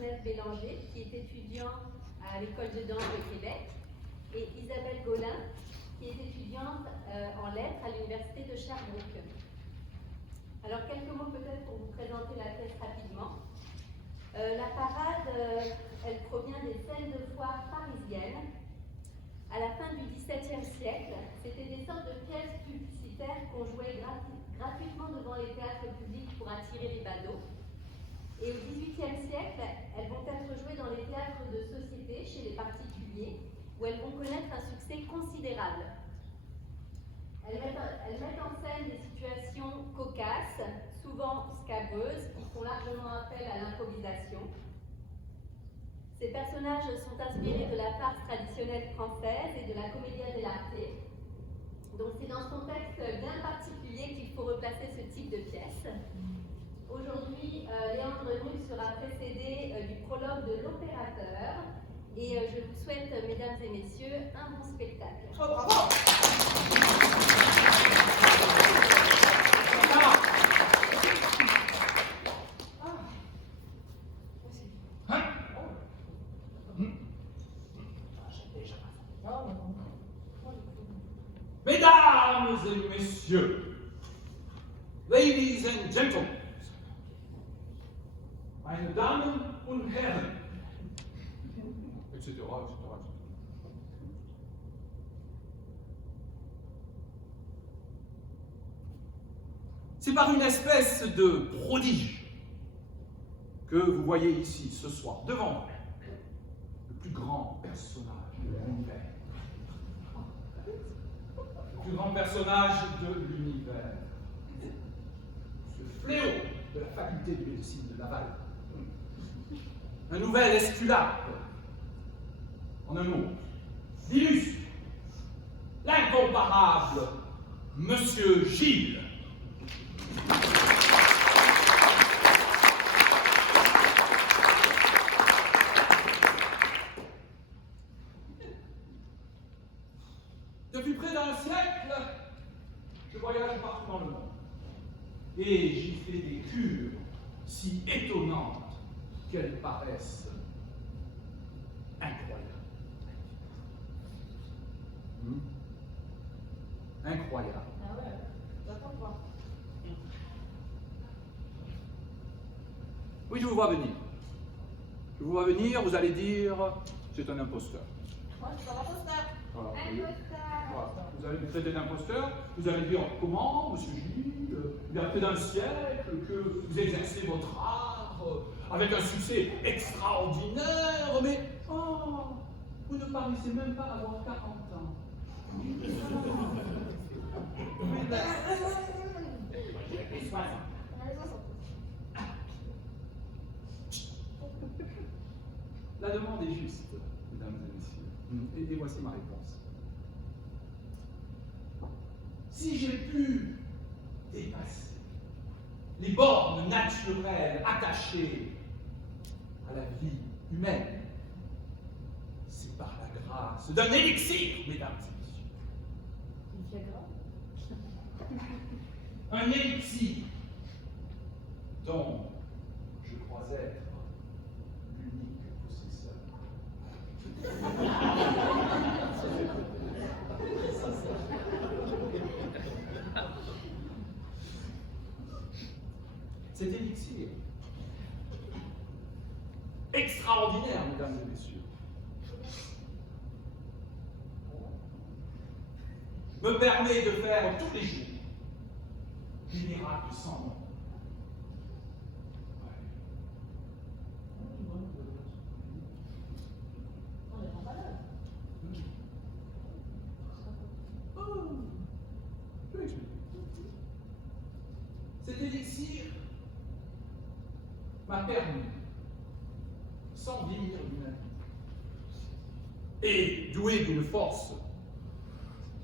Marie-Antoinette Bélanger, qui est étudiante à l'École de danse de Québec, et Isabelle Gaulin, qui est étudiante en lettres à l'Université de Sherbrooke. Alors, quelques mots peut-être pour vous présenter la pièce rapidement. La parade, elle provient des scènes de foire parisiennes. À la fin du XVIIe siècle, c'était des sortes de pièces publicitaires qu'on jouait gratuitement devant les théâtres publics pour attirer les badauds. Et au XVIIIe siècle, elles vont être jouées dans les théâtres de société, chez les particuliers, où elles vont connaître un succès considérable. Elles mettent en scène des situations cocasses, souvent scabreuses, qui font largement appel à l'improvisation. Ces personnages sont inspirés de la farce traditionnelle française et de la commedia dell'arte. Donc c'est dans ce contexte bien particulier qu'il faut replacer ce type de pièce. Aujourd'hui, Léandre Nuc sera précédé du prologue de l'opérateur. Et je vous souhaite, mesdames et messieurs, un bon spectacle. Oh, bravo! Mesdames et messieurs, ladies and gentlemen, meine Damen und Herren, etc., etc. C'est par une espèce de prodige que vous voyez ici ce soir devant vous le plus grand personnage de l'univers. Le plus grand personnage de l'univers. Ce fléau de la faculté de médecine de Laval. Un nouvel Esculape. En un mot, l'illustre, l'incomparable Monsieur Gilles. Depuis près d'un siècle, je voyage partout dans le monde. Et j'y fais des cures si étonnantes qu'elles paraissent incroyables. Incroyable. Ah ouais, j'attends pas. Oui, je vous vois venir. Je vous vois venir, vous allez dire, c'est un imposteur. Moi, je suis pas imposteur. Voilà, vous voyez. Voilà. Vous allez me traiter d'imposteur, vous allez dire, comment, monsieur Gilles, il y a près d'un siècle que vous exercez votre art avec un succès extraordinaire, mais, oh, vous ne paraissez même pas avoir 40 ans. Oui, ben, j'ai 60. La demande est juste, mesdames et messieurs. Et voici ma réponse. Si j'ai pu dépasser les bornes naturelles attachées à la vie humaine, c'est par la grâce d'un élixir, mesdames et messieurs. Un élixir dont je crois être l'unique possesseur. Cet élixir extraordinaire, mesdames et messieurs, me permet de faire tous les jours des miracles sans nom. Je vais expliquer. Cet élixir m'a permis, sans vieillir lui-même, et doué d'une force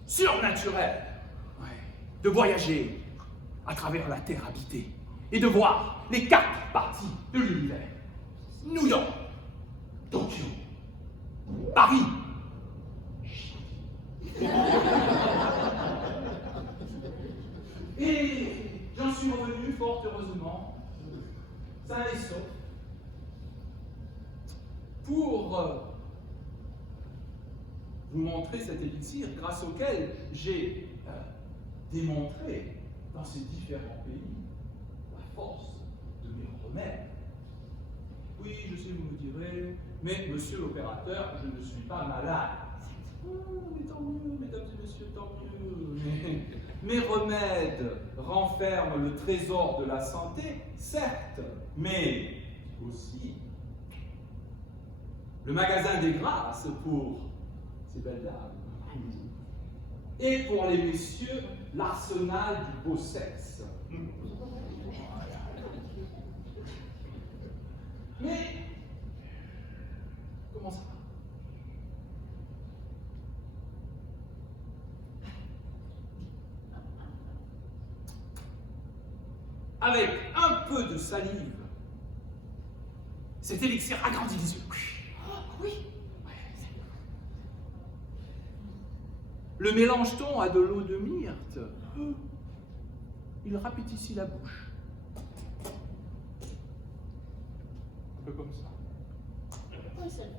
surnaturelle, de voyager à travers la terre habitée et de voir les 4 parties de l'univers. New York, Tokyo, Paris. Et j'en suis revenu fort heureusement, sain et sauf, pour vous montrer cet élixir grâce auquel j'ai démontré dans ces différents pays la force de mes remèdes. Oui, je sais, vous me direz, mais monsieur l'opérateur, je ne suis pas malade. Mais tant mieux, mesdames et messieurs, tant mieux. Mes remèdes renferment le trésor de la santé, certes, mais aussi le magasin des grâces pour ces belles dames. Et pour les messieurs, l'arsenal du beau sexe. Mais, comment ça va? Avec un peu de salive, cet élixir agrandit les yeux. Oui. Le mélange-t-on à de l'eau de myrte? Il rapetit la bouche. Un peu comme ça. Oui, c'est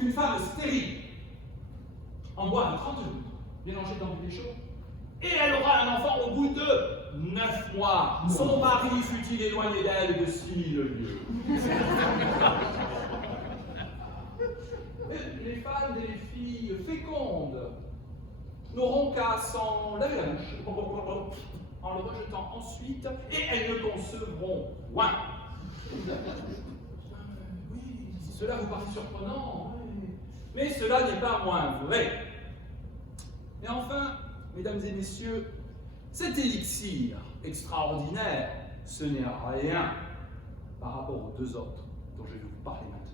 Une femme stérile en boit 30 jours, mélangée dans du lait chaud, et elle aura un enfant au bout de 9 mois. Son mari fut-il éloigné d'elle de 6000 lieues. Les femmes et les filles fécondes n'auront qu'à s'en laver la bouche en le rejetant ensuite, et elles ne concevront point. Oui, si cela vous paraît surprenant, mais cela n'est pas moins vrai. Et enfin, mesdames et messieurs, cet élixir extraordinaire, ce n'est rien par rapport aux deux autres dont je vais vous parler maintenant.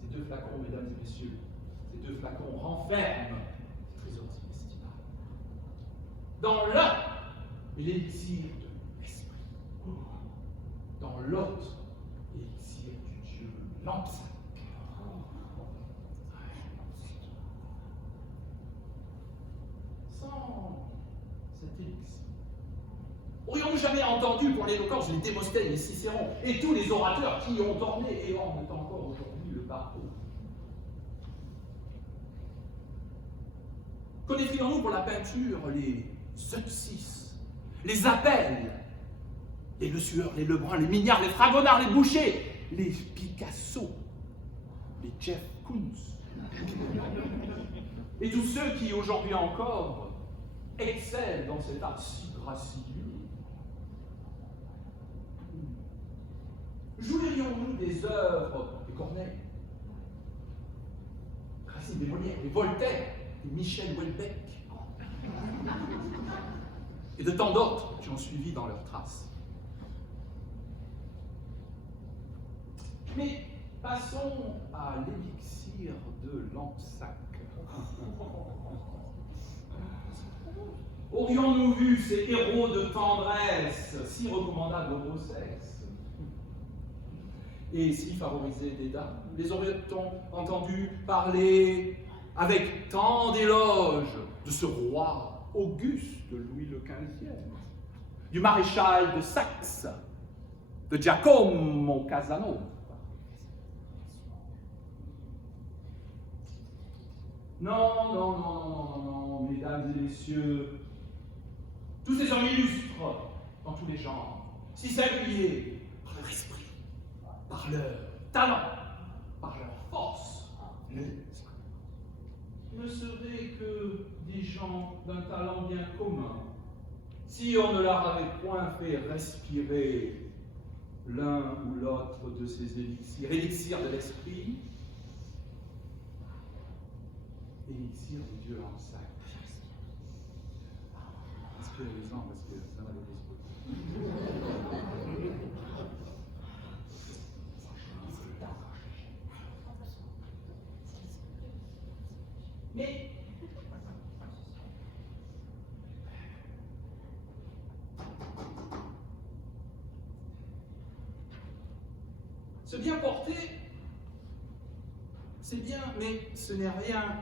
Ces deux flacons, mesdames et messieurs, ces deux flacons renferment des trésors inestimables. Dans l'un, l'élixir de l'esprit. Dans l'autre, l'élixir du dieu Lampsac. Sans cet élixir, aurions-nous jamais entendu pour l'éloquence les Démosthènes, les Cicéron et tous les orateurs qui ont orné et ornent encore aujourd'hui le barreau? Connaîtrions-nous pour la peinture les Zeuxis, les Apelles, les Le Sueur, les Lebrun, les Mignard, les Fragonard, les Boucher, les Picasso, les Jeff Koons, et tous ceux qui aujourd'hui encore excellent dans cet art si gracieux? Jouirions-nous des œuvres de Corneille, Racine, des Molières, des Voltaire, des Michel Houellebecq, et de tant d'autres qui ont suivi dans leurs traces? Mais passons à l'élixir de Lampsac. Aurions-nous vu ces héros de tendresse si recommandables au beau sexe et si favorisés des dames? Les aurait-on entendus parler avec tant d'éloges de ce roi Auguste Louis le XV, du maréchal de Saxe, de Giacomo Casanova? Non, non, non, non, non, non, mesdames et messieurs, tous ces hommes illustres dans tous les genres, si singuliers par leur esprit, par leur talent, par leur force, ne seraient que des gens d'un talent bien commun, si on ne leur avait point fait respirer l'un ou l'autre de ces élixirs, élixir de l'esprit, élixir du Dieu en sac. Inspirez-en parce que ça va l'esprit. Mais Se bien porter, c'est bien, mais ce n'est rien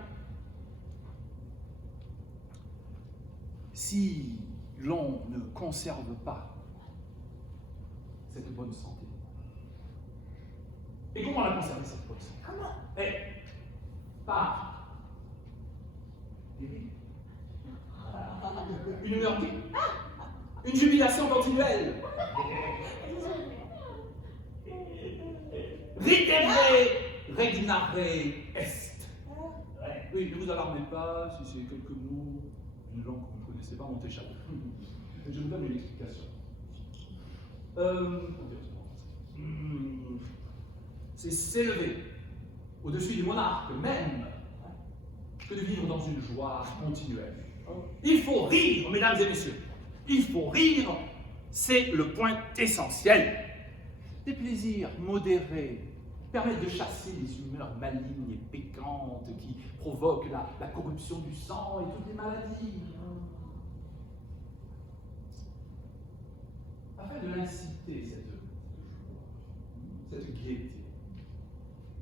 si l'on ne conserve pas cette bonne santé. Et comment la conserver, cette bonne santé? Comment? Par une humeur gaie, une jubilation continuelle. Ritere regnare est. Oui, ne vous alarmez pas si c'est quelques mots d'une langue que vous ne connaissez pas m'ont échappé. Je vous donne une explication. C'est s'élever au-dessus du monarque même que de vivre dans une joie continuelle. Il faut rire, mesdames et messieurs. Il faut rire, c'est le point essentiel. Des plaisirs modérés permettent de chasser les humeurs malignes et piquantes qui provoquent la corruption du sang et toutes les maladies. Afin de l'inciter, cette gaieté,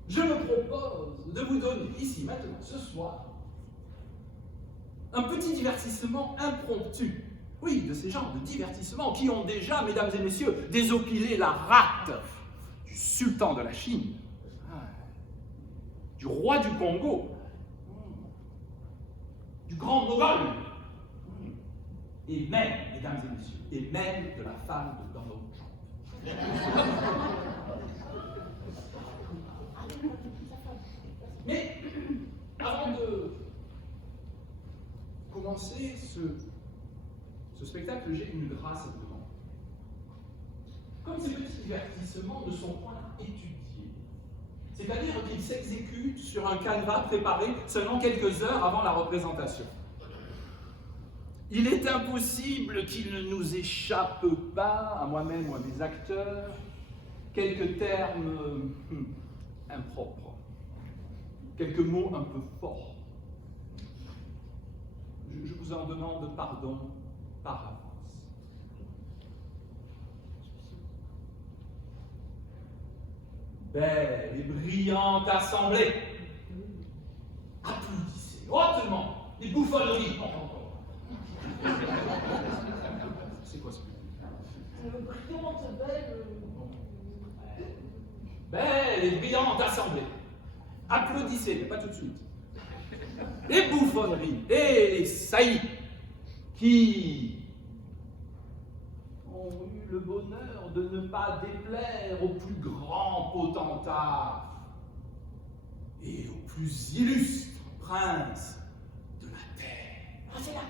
je me propose de vous donner ici, maintenant, ce soir, un petit divertissement impromptu. Oui, de ces genres de divertissements qui ont déjà, mesdames et messieurs, désopilé la rate du sultan de la Chine, du roi du Congo, du grand Mogol, et même, mesdames et messieurs, et même de la femme de Donald Trump. Mais avant de commencer ce spectacle, j'ai une grâce à vous demander. Comme ces petits divertissements ne sont point étudiés, c'est-à-dire qu'ils s'exécutent sur un canevas préparé seulement quelques heures avant la représentation, il est impossible qu'il ne nous échappe pas, à moi-même ou à mes acteurs, quelques termes impropres, quelques mots un peu forts. Je vous en demande pardon par avance. Belle et brillante assemblée, applaudissez hautement les bouffonneries. C'est quoi ça? Brillante, belle. Belle et brillante assemblée, applaudissez, mais pas tout de suite. Les bouffonneries et les saillies qui ont eu le bonheur de ne pas déplaire au plus grand potentat et au plus illustre prince de la terre. Ah, c'est là.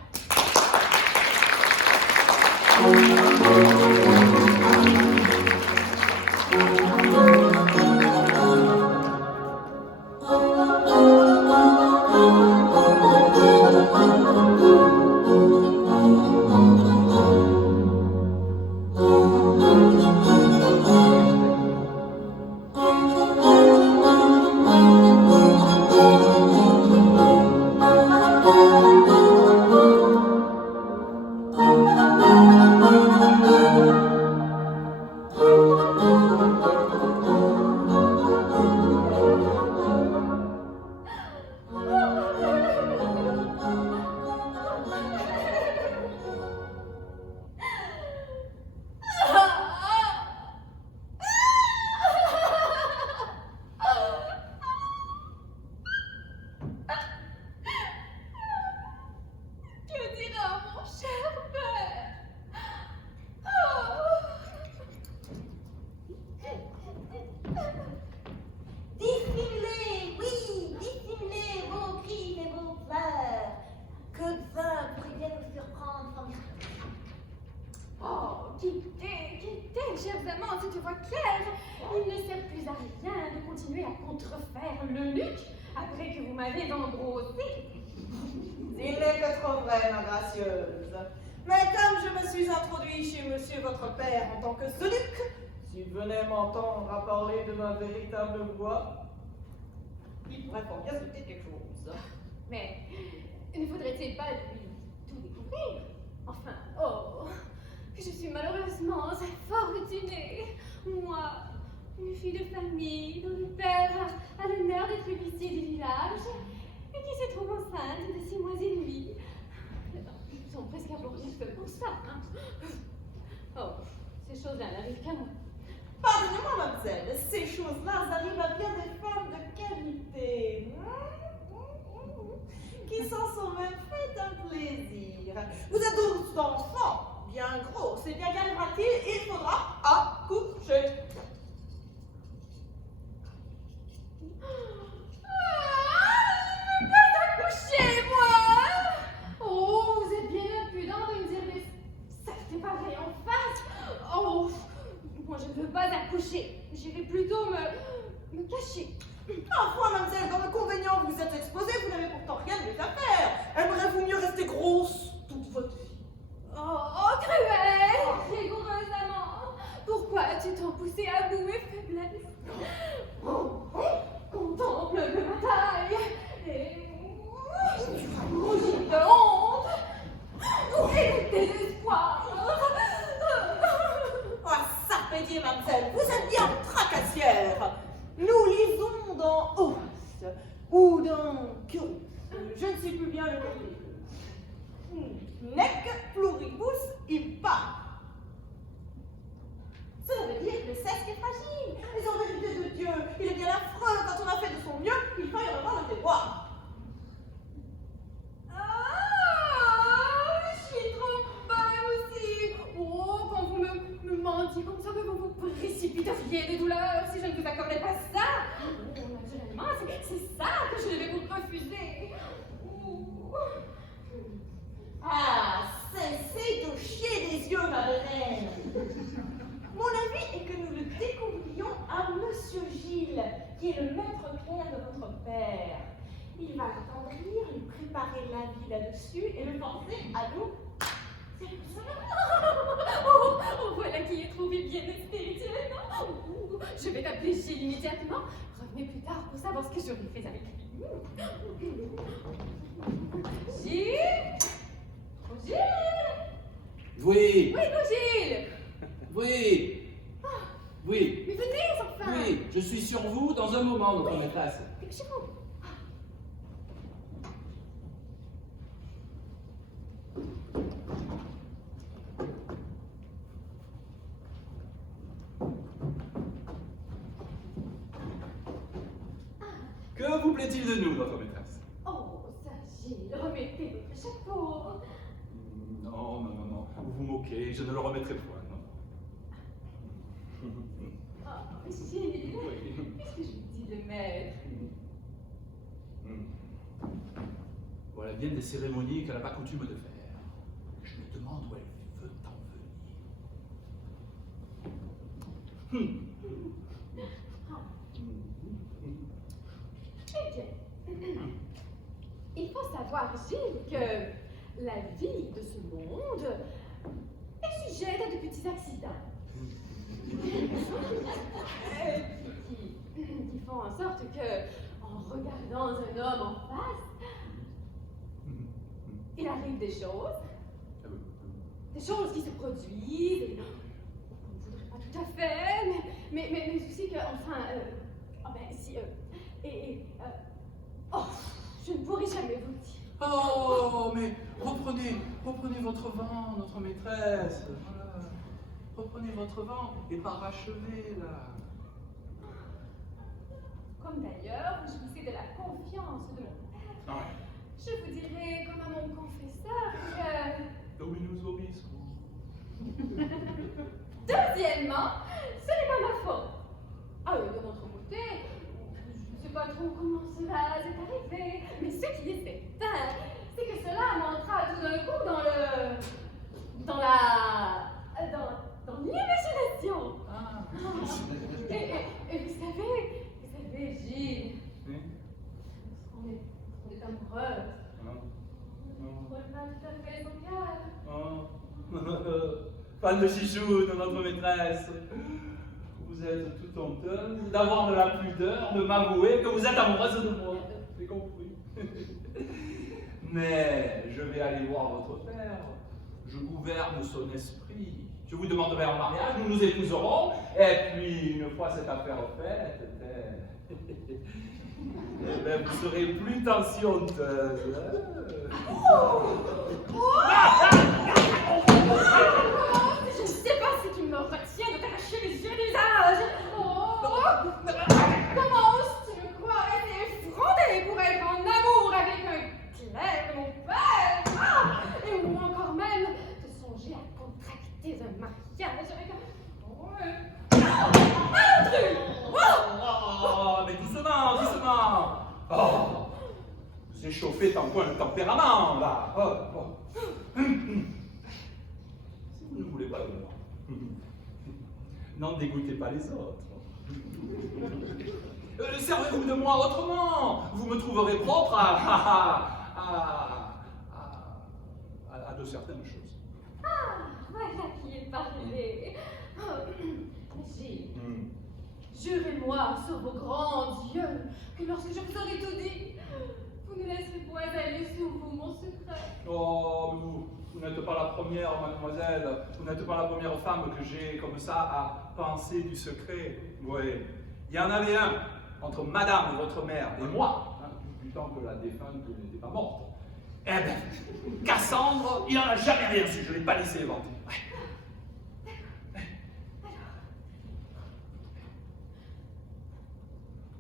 Dissimulez, oui, dissimulez vos cris et vos pleurs. Que vin pourrait bien nous surprendre sans miracle. Oh, quittez, chers amants, cette voix claire. Il ne sert plus à rien de continuer à contrefaire l'eunuque après que vous m'avez engrossé. Il n'est que trop vrai, ma gracieuse. Mais comme je me suis introduit chez monsieur votre père en tant que eunuque, s'il venait m'entendre à parler de ma véritable voix, il pourrait fort bien se dire quelque chose. Mais ne faudrait-il pas lui tout découvrir? Enfin, oh, je suis malheureusement infortunée. une fille de famille dont le père a l'honneur d'être l'huissier du village et qui se trouve enceinte de 6 mois et demi. Ils sont presque abortifs pour ça. Hein. Oh, ces choses-là n'arrivent qu'à moi. Pardonnez-moi, mademoiselle, ces choses-là arrivent à bien des femmes de qualité, qui s'en sont même fait un plaisir. Vous êtes 12 enfants, bien gros, c'est bien qu'arrivera-t-il, il faudra accoucher. Je ne veux pas accoucher, moi! Oh, vous êtes bien impudent de me dire des saletés pareilles en face! Oh, moi je ne veux pas accoucher. J'irai plutôt me cacher. Ma foi, mademoiselle, dans le convénient où vous êtes exposée, vous n'avez pourtant rien de mieux à faire. Aimerez-vous mieux rester grosse toute votre vie? Oh, cruelle! Rigoureusement! Pourquoi as-tu tant poussé à bout mes faiblesses? Contemple ma taille et rougis de honte et de désespoir. Oh, ça peut dire, mademoiselle, vous êtes bien tracassière. Nous lisons dans Horace ou dans Curius. Je ne sais plus bien le nom. Nec pluribus impar. Cela veut dire que le sexe est fragile. Mais en vérité de Dieu, il est bien affreux quand on a fait de son mieux, il faille en avoir le devoir. Ah, je suis trop bonne aussi. Oh, quand vous me mentiez comme ça que vous vous précipiteriez de douleur si je ne vous accordais pas ça. Oh, naturellement, c'est ça que je devais vous refuser. Oh. Ah, cessez de chier des yeux, ma reine. Mon avis est que nous le découvrions à Monsieur Gilles, qui est le maître clerc de votre père. Il va l'attendrir, lui préparer la vie là-dessus et le forcer à nous. C'est tout ça. Oh, voilà qui est trouvé bien spirituellement. Oh, je vais t'appeler Gilles immédiatement. Revenez plus tard pour savoir ce que j'aurais fait avec lui. Gilles? Oh, Gilles? Oui, Oui, non, Gilles! oui, oui, Mais venez, enfin! oui, je suis sur vous dans un moment, notre maîtresse. Dépêchez-vous! Que vous plaît-il de nous, notre maîtresse? Oh, ça, Gilles, remettez votre chapeau! Non, non, non, non, vous vous moquez, je ne le remettrai point, non. Oh, Gilles, Oui. qu'est-ce que je vous dis de maître? Voilà bien des cérémonies qu'elle n'a pas coutume de faire. Je me demande où elle veut en venir. Eh bien, il faut savoir, Gilles, que la vie de ce monde est sujette à de petits accidents. Qui font en sorte que, en regardant un homme en face, il arrive des choses qui se produisent, et on ne voudrait pas tout à fait, mais aussi que, enfin, oh, je ne pourrai jamais vous le dire. Oh, mais reprenez votre vent, notre maîtresse. Voilà. Reprenez votre vent et parachevez là. Comme d'ailleurs, vous jouissez de la confiance de mon père. Ah ouais. Je vous dirai, comme à mon confesseur, que... Dominus vobiscum. Deuxièmement, ce n'est pas ma faute. Ah oui, de notre côté, je ne sais pas trop comment cela s'est arrivé, mais ce qui est certain, c'est que cela m'entra tout d'un coup dans l'imagination. Ah. Et vous savez, Gilles, Oui. on est amoureux. On n'a pas tout à fait son cœur. Oh. Fan de chichou de notre maîtresse. Vous êtes toute honteuse d'avoir de la pudeur, de m'avouer que vous êtes amoureuse de moi. J'ai compris. Mais je vais aller voir votre père. Je gouverne son esprit. Je vous demanderai en mariage, nous nous épouserons, et puis, une fois cette affaire faite, eh ben, vous serez plus tensionneuse. Je ne sais pas ce qui me retient de t'arracher les yeux du visage. Comment oses-tu me croire être effronté pour être en amour avec un clerc de mon père? Et ou encore même de songer à contracter un mariage avec Oh, mais doucement, doucement. Oh, vous échauffez tant point le tempérament, là. Oh, oh. Si vous ne voulez pas de moi, n'en dégoûtez pas les autres. Servez-vous de moi autrement. Vous me trouverez propre à de certaines choses. voilà qui est parlé. Gilles, jurez-moi sur vos grands dieux que lorsque je vous aurai tout dit, vous ne laisserez point aller sous vous mon secret. Oh, vous n'êtes pas la première, mademoiselle. Vous n'êtes pas la première femme que j'ai comme ça à penser du secret. Oui, il y en avait un entre madame, votre mère, et moi, hein, du temps que la défunte n'était pas morte. Eh bien, Cassandre, il n'en a jamais rien su, je ne l'ai pas laissé inventer. Ouais.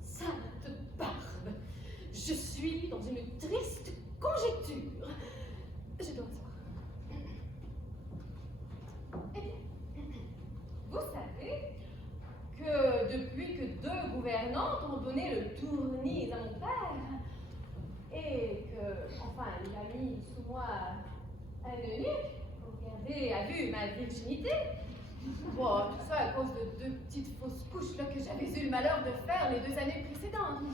Sainte barbe, je suis dans une triste conjecture. Je dois savoir. Eh bien, vous savez que depuis que 2 gouvernantes ont donné le tournis à mon père, et que, enfin, il a mis sous moi un eunuque pour garder à vue ma virginité. Bon, tout ça à cause de 2 petites fausses couches là, que j'avais eu le malheur de faire les 2 années précédentes.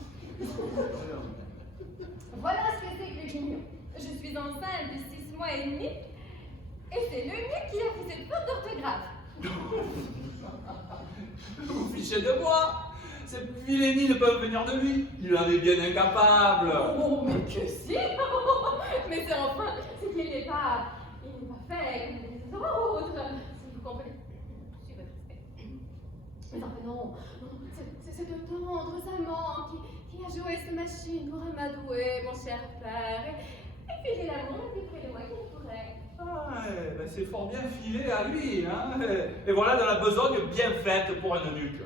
Voilà ce que c'est que le guignon. Je suis enceinte de 6 mois et demi, et c'est l'eunuque qui a fait cette faute d'orthographe. Vous fichez de moi. Ces vilainies ne peuvent venir de lui. Il en est bien incapable. Oh, mais que si. Mais c'est enfin, c'est qu'il n'est pas fait comme les autres. Si vous comprenez. Je suis votre respect. Mais enfin, non, c'est de tendre amant qui a joué cette machine pour amadouer mon cher père. Et puis j'ai l'amour le plus près de moi qu'il pourrait. Ah, ben c'est fort bien filé à lui, hein. Et voilà de la besogne bien faite pour un eunuque.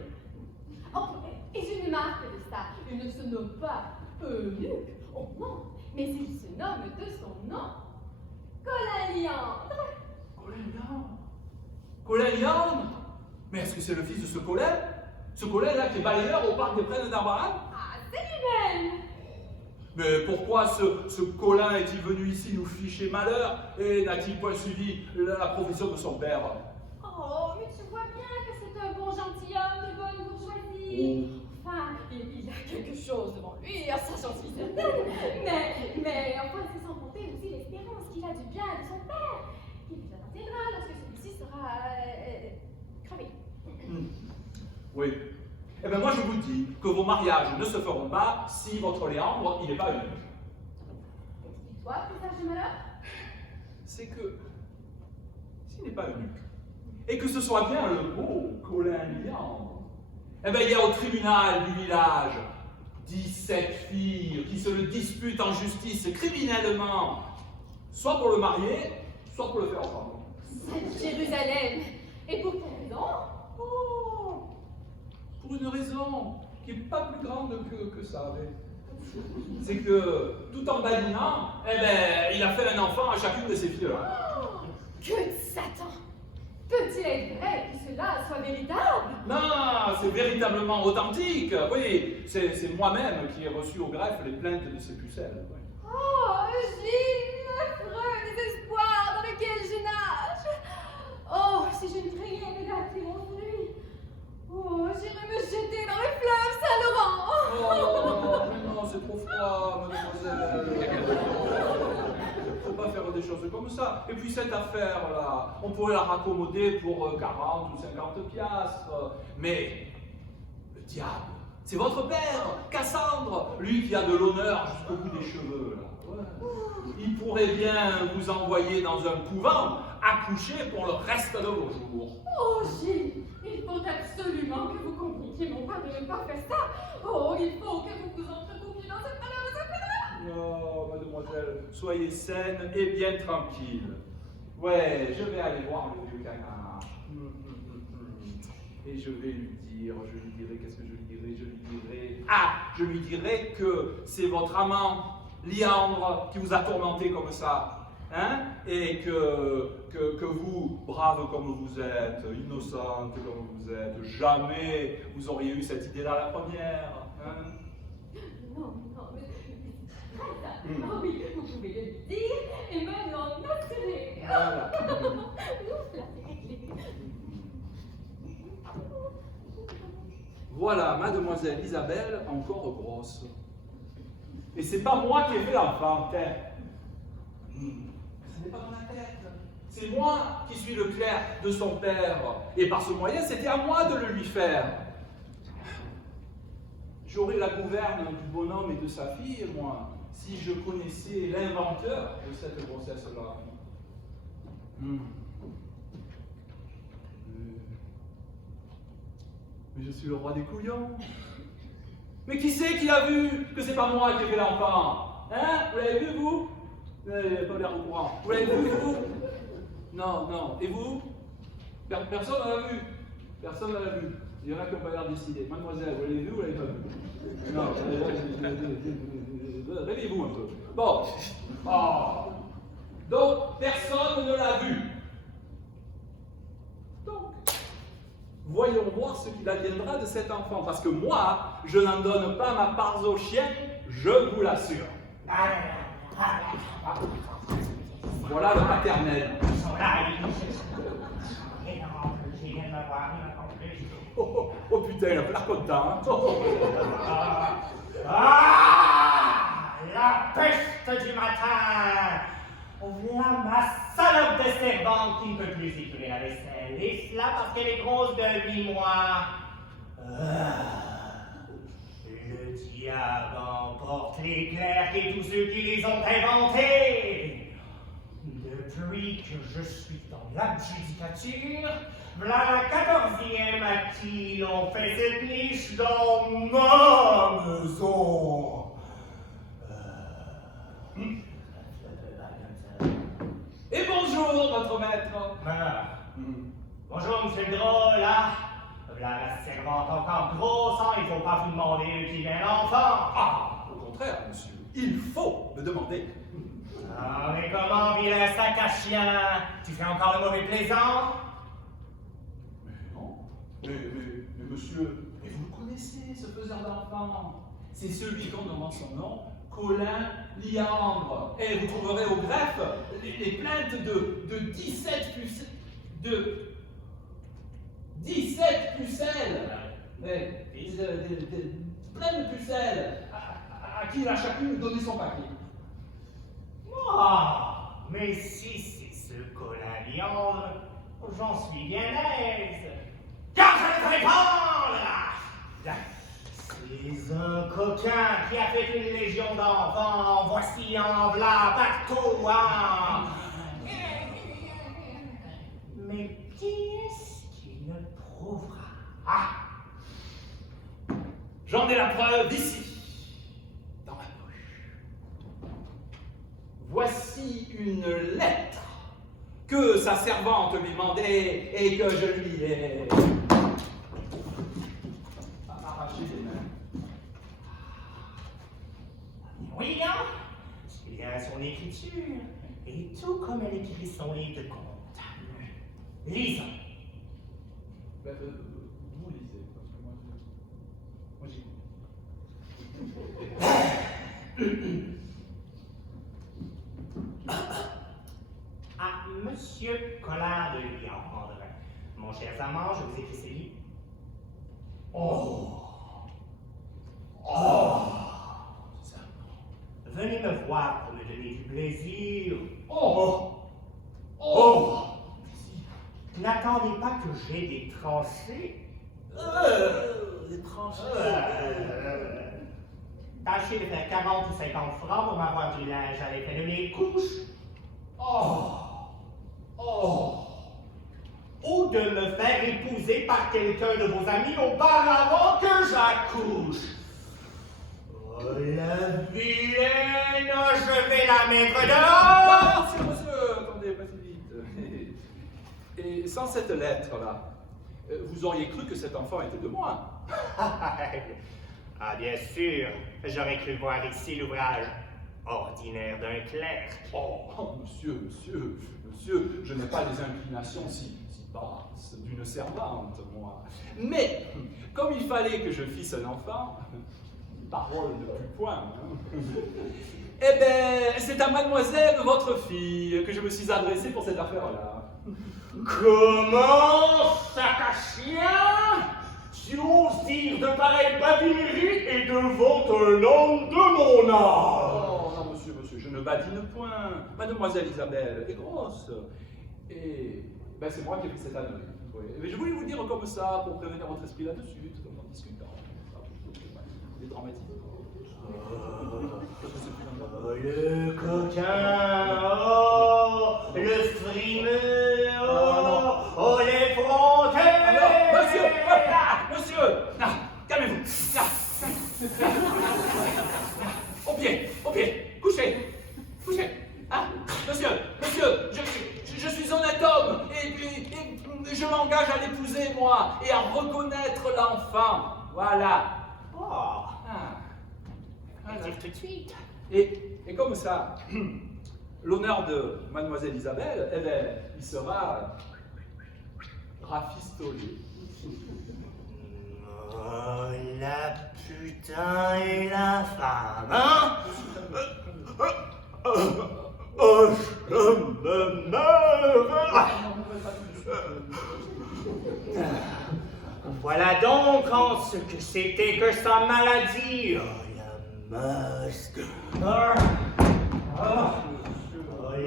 Oh, et j'ai une marque de ça. Il ne se nomme pas eunuque, oh non, mais il se nomme de son nom Colin Liandre. Colin Liandre. Colin Liandre? Mais est-ce que c'est le fils de ce Colin? Ce Colin-là qui est balayeur au parc des Plaines d'Arbaran? Ah, c'est lui-même. Mais pourquoi ce Colin est-il venu ici nous ficher malheur et n'a-t-il pas suivi la profession de son père? Oh, mais tu vois bien que c'est un bon gentilhomme de bonne bourgeoisie. Enfin, il a quelque chose devant lui, ça j'en suis certaine. Mais enfin, c'est sans compter aussi l'espérance qu'il a du bien de son père. Il vous appartiendra lorsque celui-ci sera crevé. Oui. Eh bien moi je vous dis que vos mariages ne se feront pas si votre Léandre, il n'est pas eunuque. Explique-toi, présage de malheur. C'est que s'il n'est pas eunuque, et que ce soit bien le beau Colin Liandre, eh bien il y a au tribunal du village 17 filles qui se le disputent en justice criminellement, soit pour le marier, soit pour le faire ensemble. Sainte Jérusalem. Et pour quelle raison? Oh, pour une raison qui n'est pas plus grande que ça. C'est que, tout en badinant, eh ben, il a fait un enfant à chacune de ses filles-là. Oh, que de Satan! Peut-il être vrai que cela soit véritable? Non, c'est véritablement authentique. Oui, c'est moi-même qui ai reçu au greffe les plaintes de ces pucelles. Oui. Oh, Gilles, l'affreux désespoir dans lequel je nage! Oh, si je ne craignais que gâter mon fruit! Oh, j'irais me jeter dans le fleuve Saint-Laurent! Oh, mais non, c'est trop froid, mademoiselle. Faut pas faire des choses comme ça. Et puis cette affaire-là, on pourrait la raccommoder pour 40 ou 50 piastres. Mais le diable, c'est votre père, Cassandre, lui qui a de l'honneur jusqu'au bout des cheveux. Là. Ouais. Il pourrait bien vous envoyer dans un couvent à coucher pour le reste de vos jours. Oh, Gilles, il faut absolument que vous compreniez mon père de ne pas faire ça. Oh, il faut que vous vous entrecoupiez dans cette malheureuse affaire-là. Non, mademoiselle, soyez saine et bien tranquille. Ouais, je vais aller voir le vieux canard. Et je vais lui dire, qu'est-ce que je lui dirai? Ah, je lui dirai que c'est votre amant, Liandre, qui vous a tourmenté comme ça. Hein? Et que vous, brave comme vous êtes, innocente comme vous êtes, jamais vous auriez eu cette idée-là la première. Hein? Non, mais c'est très ça. Oh oui, vous pouvez le lui dire et même l'en assurer. Voilà. Voilà, mademoiselle Isabelle, encore grosse. Et c'est pas moi qui ai fait l'enfant, terre. Ce n'est pas dans la tête. C'est moi qui suis le clerc de son père. Et par ce moyen, c'était à moi de le lui faire. J'aurais la gouverne du bonhomme et de sa fille, moi, si je connaissais l'inventeur de cette grossesse-là. Mais je suis le roi des couillons. Mais qui c'est qui a vu que c'est pas moi qui ai fait l'enfant? Hein? Vous l'avez vu, vous? Vous n'avez pas l'air au courant. Vous l'avez vu, vous? Non, non. Et vous? Personne ne l'a vu. Personne ne l'a vu. Il y en a qui n'ont pas l'air décidé. Mademoiselle, vous l'avez vu ou vous l'avez pas vu? Non. Réveillez-vous un peu. Bon. Oh. Donc, personne ne l'a vu. Donc, voyons voir ce qu'il adviendra de cet enfant. Parce que moi, je n'en donne pas ma part au chien, je vous l'assure. Voilà le paternel. Oh, putain, il a pas l'air content. Hein? La peste du matin! Voilà ma salope de servante qui ne peut plus écouler la vaisselle. Et cela parce qu'elle est grosse de 8 mois. Le diable emporte les clercs et tous ceux qui les ont inventés. Depuis que je suis dans l'adjudicature, voilà la 14e à qui l'on fait cette niche dans ma maison. Et bonjour, notre maître. Bonjour, monsieur le drôle, là. Voilà la servante encore grosse, hein. Il ne faut pas vous demander qui vient l'enfant. Ah, au contraire, monsieur, il faut me demander. Ah, mais comment, vilain sac à chien? Tu fais encore le mauvais plaisant? Mais non. Mais monsieur, mais vous le connaissez, ce faiseur d'enfants. C'est celui qu'on demande son nom, Colin Liandre. Et vous trouverez au greffe les plaintes de 17 pucelles. De 17 pucelles. Plein de pucelles. À qui il a chacune donné son paquet. Ah, mais si c'est ce Colin Liandre, j'en suis bien aise. Car je ne répondre! C'est un coquin qui a fait une légion d'enfants, voici en v'là partout, hein. Mais qui est-ce qui le prouvera? Ah! J'en ai la preuve ici, dans ma poche. Voici une lettre que sa servante lui demandait et que je lui ai arraché des mains. Oui, hein? C'est bien son écriture, et tout comme elle écrit son livre de compte. Lisons. Vous lisez, parce que moi j'écoute. À Monsieur Collard de Liandre, mon cher amant, je vous écris ces livres. Venez me voir pour me donner du plaisir. N'attendez pas que j'ai des tranchées. Des tranchées. Tâchez de faire 40 ou 50 francs pour m'avoir du linge à l'effet de mes couches. Ou de me faire épouser par quelqu'un de vos amis auparavant que j'accouche. Oh, la vilaine, je vais la mettre dehors. Monsieur, attendez, pas si vite. Et sans cette lettre-là, vous auriez cru que cet enfant était de moi. Ah, bien sûr, j'aurais cru voir ici l'ouvrage ordinaire d'un clerc. Oh, monsieur, je n'ai pas les inclinations si basses d'une servante, moi. Mais, comme il fallait que je fisse un enfant, parole de plus point, hein. Eh bien, c'est à mademoiselle, votre fille, que je me suis adressé pour cette affaire-là. Comment, sac à chien? Tu oses dire de pareilles badineries et devant un homme de mon âge? Oh, non, monsieur, je ne badine point. Mademoiselle Isabelle est grosse. Et ben, c'est moi qui ai fait cette année. Oui. Mais je voulais vous dire comme ça, pour prévenir votre esprit là-dessus, tout en discutant. Les dramatiques. Le coquin, oh, le frimeux, oh, l'effronté. Monsieur, calmez-vous. Au pied, couchez. Ah, monsieur, je suis honnête homme et je m'engage à l'épouser, moi, et à reconnaître l'enfant. Voilà. Dire tout de suite. Et comme ça, l'honneur de mademoiselle Isabelle, eh bien, il sera rafistolé. Oh, la putain et la femme, hein? Je me meurs! Voilà donc en ce que c'était que sa maladie. Oh, la must. Oh,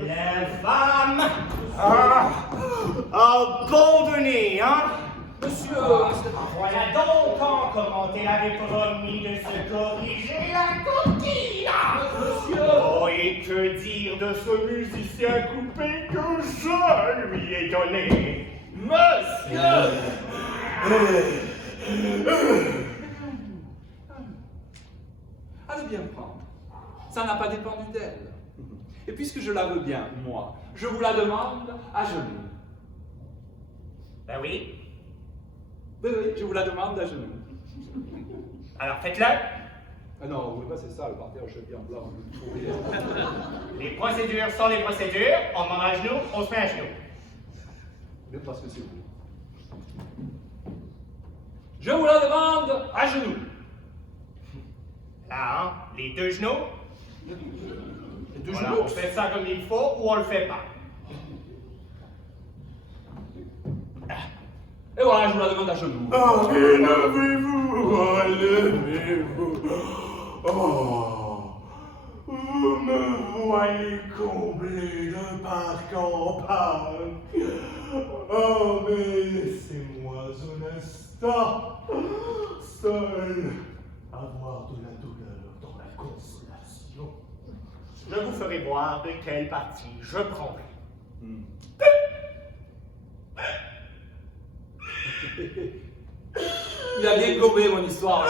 la femme. Abandonnée, hein? Monsieur, Voilà donc comment elle avait promis de se corriger la coquille. Oh, et que dire de ce musicien coupé que je lui ai donné? Monsieur! allez bien prendre. Ça n'a pas dépendu d'elle. Et puisque je la veux bien, moi, je vous la demande à genoux. Ben oui. Oui, je vous la demande à genoux. Alors faites-le. Ah non, vous voulez pas, c'est ça, le parterre cheville en blanc, pour rien. Les procédures sont les procédures. On demande à genoux, on se met à genoux. Mais parce que c'est vous. Je vous la demande à genoux. Là, hein, les deux genoux. Les deux Voilà, genoux. on fait ça comme il faut ou on le fait pas. Et voilà, je vous la demande à genoux. Levez-vous. Oh, vous me voyez comblé de parc en parc. Oh, mais laissez-moi un instant, seul, avoir de la douleur dans la consolation. Je vous ferai voir de quelle partie je prendrai. Il a bien gommé mon histoire.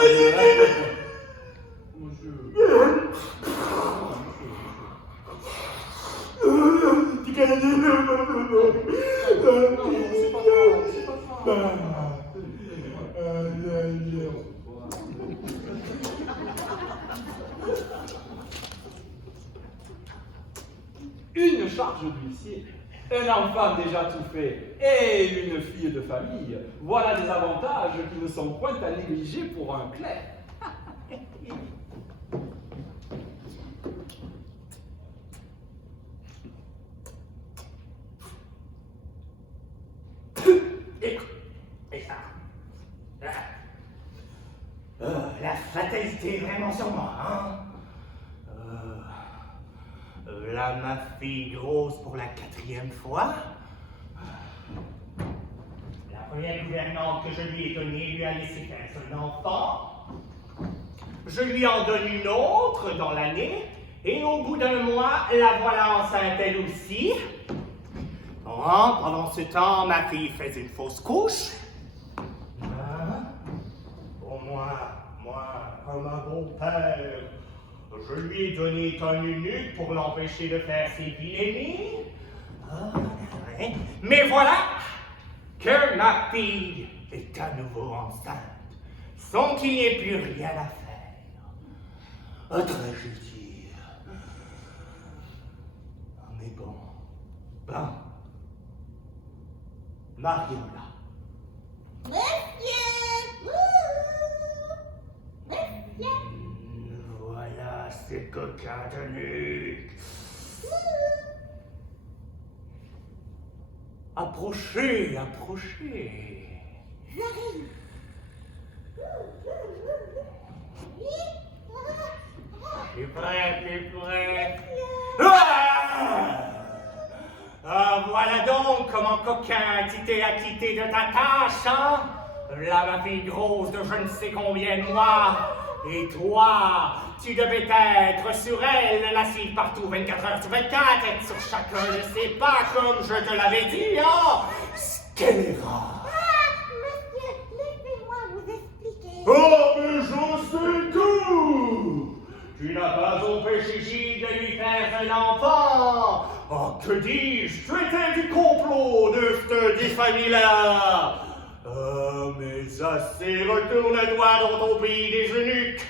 Une charge d'huissier, un enfant déjà tout fait et une fille de famille, voilà des avantages qui ne sont point à négliger pour un clerc. Et ça. La fatalité est vraiment sur moi, hein? Là, ma fille grosse pour la 4e fois. La première gouvernante que je lui ai donnée lui a laissé qu'un seul enfant. Je lui en donne une autre dans l'année, et au bout d'un mois, la voilà enceinte elle aussi. Pendant ce temps, ma fille faisait une fausse couche. Pour moi, comme un bon père, je lui ai donné un eunuque pour l'empêcher de faire ses vilainies. Mais voilà que ma fille est à nouveau enceinte, sans qu'il n'y ait plus rien à faire. Tragédie. Mais bon. Mariola. Monsieur! Monsieur! Voilà ces coquins d'eunuques. Approchez. J'arrive. Plus près. Voilà donc comment coquin tu t'es acquitté de ta tâche, hein? Là, ma fille grosse de je ne sais combien de mois. Et toi, tu devais être sur elle, lascive partout 24 heures sur 24, être sur chacun de ses pas, comme je te l'avais dit, hein? Scélérat. Monsieur, laissez-moi vous expliquer. Oh, mais je sais tout! Tu n'as pas empêché Gilles de lui faire un enfant! Oh, que dis-je? Tu étais du complot de cette famille-là! Mais assez, retourne-toi dans ton pays des eunuques!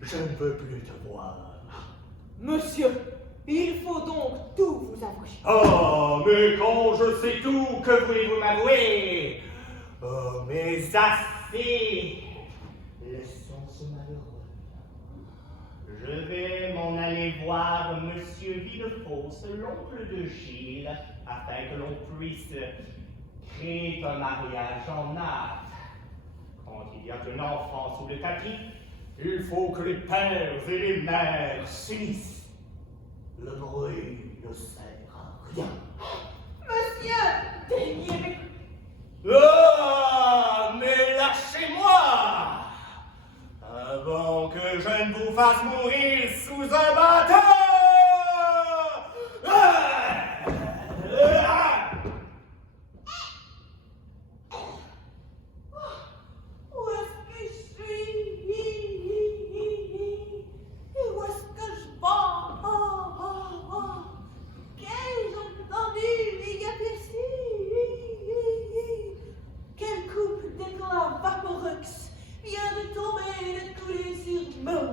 Je ne veux plus te voir. Monsieur, il faut donc tout vous avouer. Oh, mais quand je sais tout, que voulez-vous m'avouer? Oh, mais assez! Laissons ce malheureux. Je vais m'en aller voir Monsieur Villefosse, l'oncle de Gilles, afin que l'on puisse créer un mariage en art. Quand il y a un enfant sous le tapis, il faut que les pères et les mères s'unissent. Le bruit ne sert à rien. Monsieur, daignez Oh, mais lâchez-moi avant que je ne vous fasse mourir sous un bateau! Où est-ce que je suis? Et où est-ce que je vais? Qu'ai-je entendu? Il y a ici. Quelle coupe d'éclat vaporeux vient de tomber et de couler sur moi.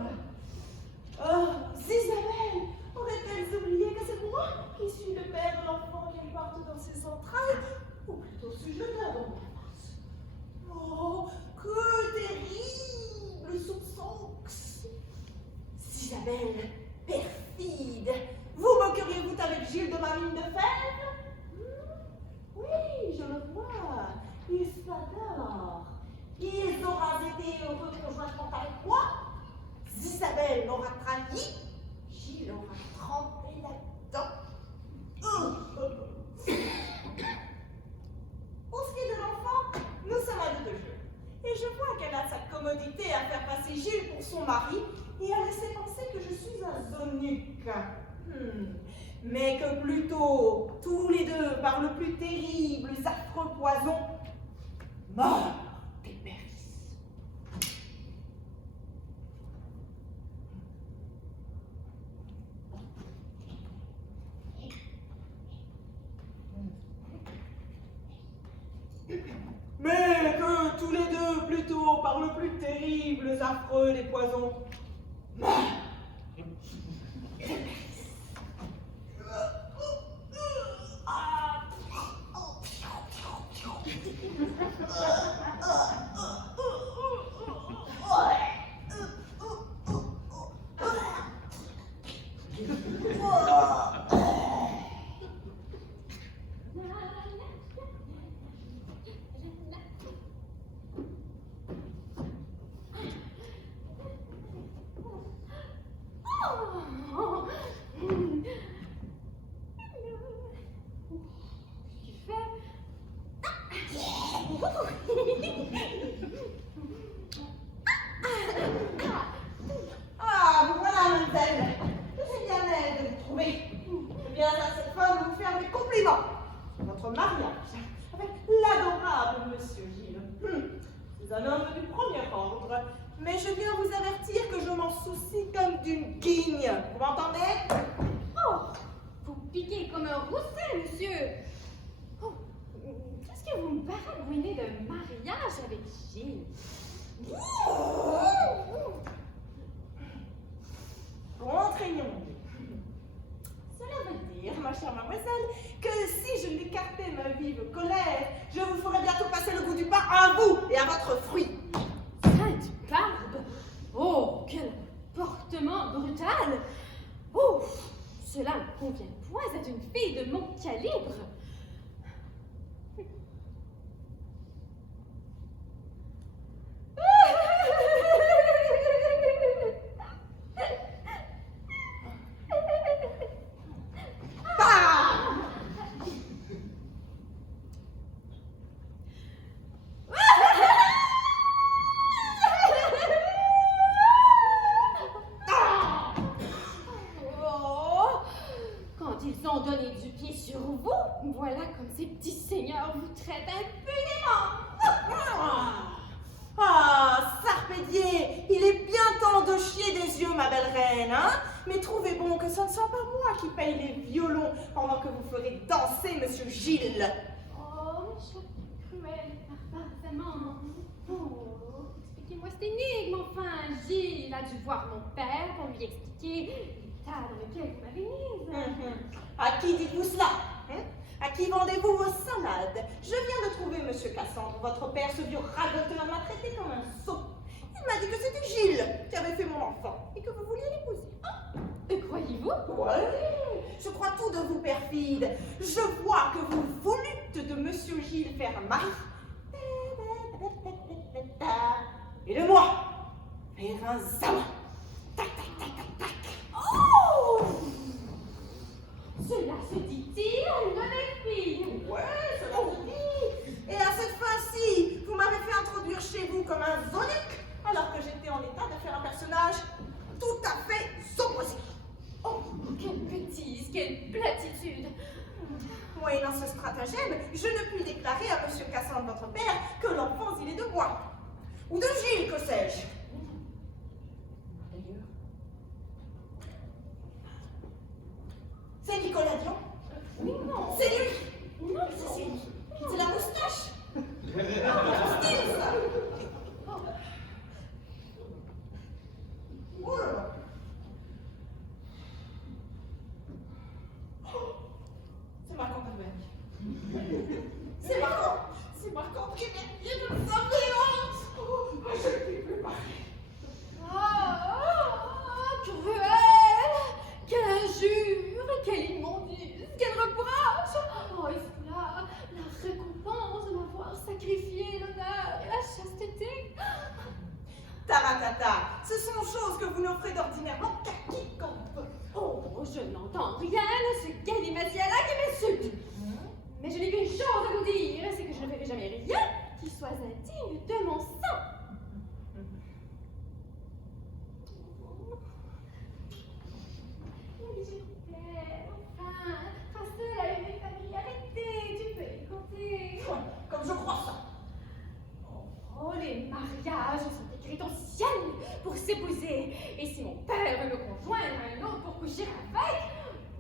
Oh, Isabelle, aurait-elle oublié que c'est moi qui suis le père de l'enfant qu'elle porte dans ses entrailles, ou plutôt suis-je le père dans ma face? Oh, que terrible soupçon! Isabelle, perfide, vous moqueriez-vous avec Gilles de ma mine de fer? Oui, je le vois, il s'adore. Ils auront été heureux conjointement avec moi. Isabelle m'aura trahi, Gilles aura trempé là-dedans. Pour ce qui est de l'enfant, nous sommes à deux de jeu. Et je vois qu'elle a sa commodité à faire passer Gilles pour son mari et à laisser penser que je suis un eunuque. Mais que plutôt, tous les deux, par le plus terrible, affreux poison, meurent et périssent. Mais que tous les deux, plutôt, par le plus terrible, affreux des poisons, meurent et périssent. suis un homme du premier ordre, mais je viens vous avertir que je m'en soucie comme d'une guigne. Vous m'entendez? Oh, vous piquez comme un rousset, monsieur. Oh, qu'est-ce que vous me baragouinez de mariage avec Gilles? Contraignons. Cela veut dire, ma chère mademoiselle, que si je n'écartais ma vive colère, je vous ferais bientôt passer le goût du pain à vous et à votre fruit. Sainte barbe! Oh, quel portement brutal! Oh, cela ne convient point à une fille de mon calibre. Oh, quand ils ont donné du pied sur vous, voilà comme ces petits seigneurs vous traitent impunément. Ah, Sarpédier, il est bien temps de chier des yeux, ma belle reine, hein? Mais trouvez bon que ce ne soit pas moi qui paye les violons pendant que vous ferez danser Monsieur Gilles. Oh, méchant, cruel, barbare, amant. Oh, expliquez-moi cette énigme, enfin. Gilles a dû voir mon père pour lui expliquer l'état dans lequel vous m'avez mise. À qui dites-vous cela, hein? À qui vendez-vous vos salades? Je viens de trouver Monsieur Cassandre, votre père, ce vieux ragoteur, m'a traité comme un sot. Il m'a dit que c'était Gilles qui avait fait mon enfant et que vous vouliez l'épouser. Croyez-vous? Ouais, je crois tout de vous, perfide. Je vois que vous voulûtes de Monsieur Gilles faire un mari. Et de moi, faire un amant. Tac, tac, tac, tac, tac. Oh! Cela se dit-il à une honnête fille? Ouais, cela se dit. Et à cette fin-ci, vous m'avez fait introduire chez vous comme un zonique, alors que j'étais en état de faire un personnage tout à fait opposé. Oh, quelle bêtise, quelle platitude! Moyennant ce stratagème, je ne puis déclarer à Monsieur Cassandre, votre père, que l'enfant, il est de moi. Ou de Gilles, que sais-je. C'est Nicolas Dion. Non! C'est lui. Non, C'est lui. C'est la moustache. C'est style, ça. Oh là là. C'est marquant quand même. C'est marquant. C'est marquant. Très bien. Je le savais. Oh, je ne puis plus parler. Ah, cruel! Quelle injure! Quelle immondice! Quel reproche! Oh, est-ce là la récompense de m'avoir sacrifié l'honneur et la chasteté? Taratata, ce sont choses que vous n'offrez d'ordinairement qu'à quiconque. Oh, je n'entends rien de ce galimatias-là qui m'insulte. Mais je n'ai qu'une chose à vous dire, c'est que je ne ferai jamais rien qui soit indigne de mon sang. Oui, je t'aime, enfin seule à une familiarité, tu peux y compter. Comme je crois ça. Oh, les mariages sont écrits au ciel pour s'épouser. Et si mon père veut me conjoindre à un autre pour coucher avec,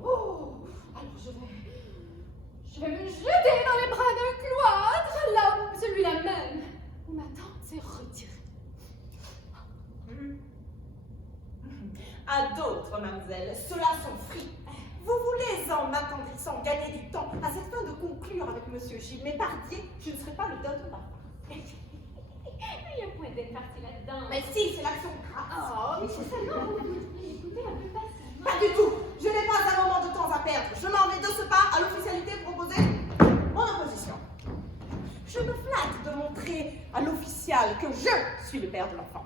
oh, alors je vais me jeter dans les bras d'un cloître, là, celui-là même, où ma tante s'est retirée. À d'autres, mademoiselle, ceux-là sont frits. Vous voulez, en m'attendrissant, gagner du temps à cette fin de conclure avec Monsieur Gilles, mais pardiez, je ne serai pas le dot de ma part. Il y a point d'être parti là-dedans. Mais si, c'est l'action grâce. Oh, mais c'est seulement vous écoutez un peu patiemment. Pas du tout. Je n'ai pas un moment de temps à perdre. Je m'en vais de ce pas à l'officialité proposer mon opposition. Je me flatte de montrer à l'official que je suis le père de l'enfant.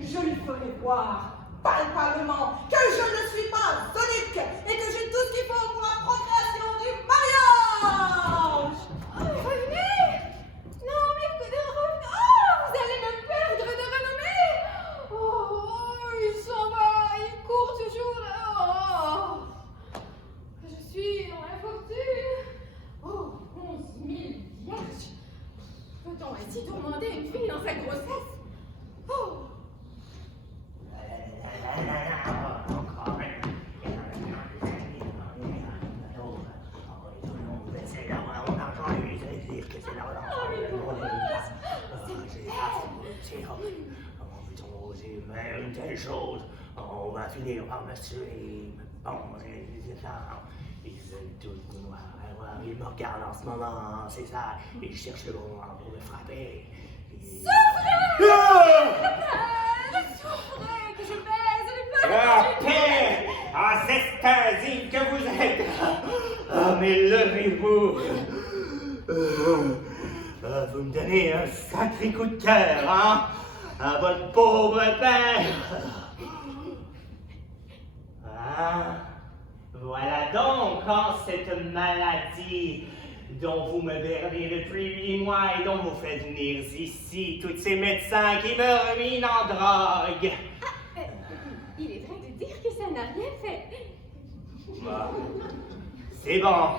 Je lui ferai voir palpablement que je ne suis pas zonique et que j'ai tout ce qu'il faut pour la procréation du mariage. Oh, revenez! Non, mais revenez! Oh, vous allez me perdre de renommée! Oh, il s'en va, il court toujours là! Oh, je suis dans la fortune! Oh, 11 000 vierges! Peut-on ainsi tourmenter une fille dans sa grossesse. Oh! Comment peut-on oser faire une telle chose? On va finir par me tuer. Bon, c'est ça. Ils veulent tous nous voir. Ils me regardent en ce moment, c'est ça. Ils cherchent le moment pour me frapper. Souffrez, que je baise les La femmes! paix! Ah, c'est indien que vous êtes! Ah, mais levez-vous! Vous me donnez un sacré coup de cœur, hein? À votre pauvre père! Ah, voilà donc quand cette maladie dont vous me bernez depuis 8 mois et dont vous faites venir ici tous ces médecins qui me ruinent en drogue. Il est vrai de dire que ça n'a rien fait. Bah, c'est bon.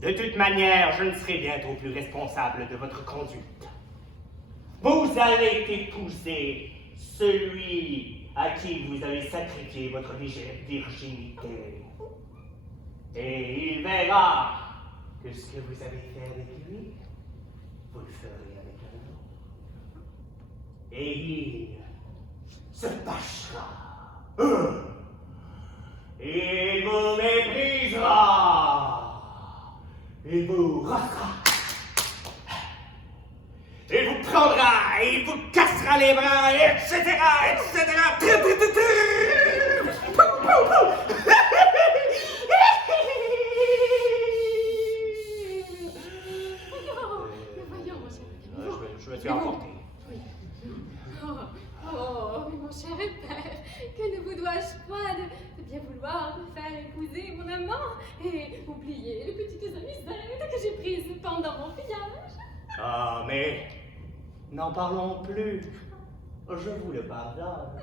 De toute manière, je ne serai bientôt plus responsable de votre conduite. Vous allez épouser celui à qui vous avez sacrifié votre virginité. Et il verra que ce que vous avez fait avec lui, vous le ferez avec un autre. Et il se fâchera. Il vous méprisera. Il vous ratera. Il vous prendra, il vous cassera les bras, etc., etc. Voyons, mon cher. Je me suis emporté. Oh, mais mon cher père, que ne vous dois-je pas de bien vouloir me faire épouser mon amant et oublier les petites amusettes que j'ai prises pendant mon voyage? Ah, mais n'en parlons plus. Je vous le pardonne.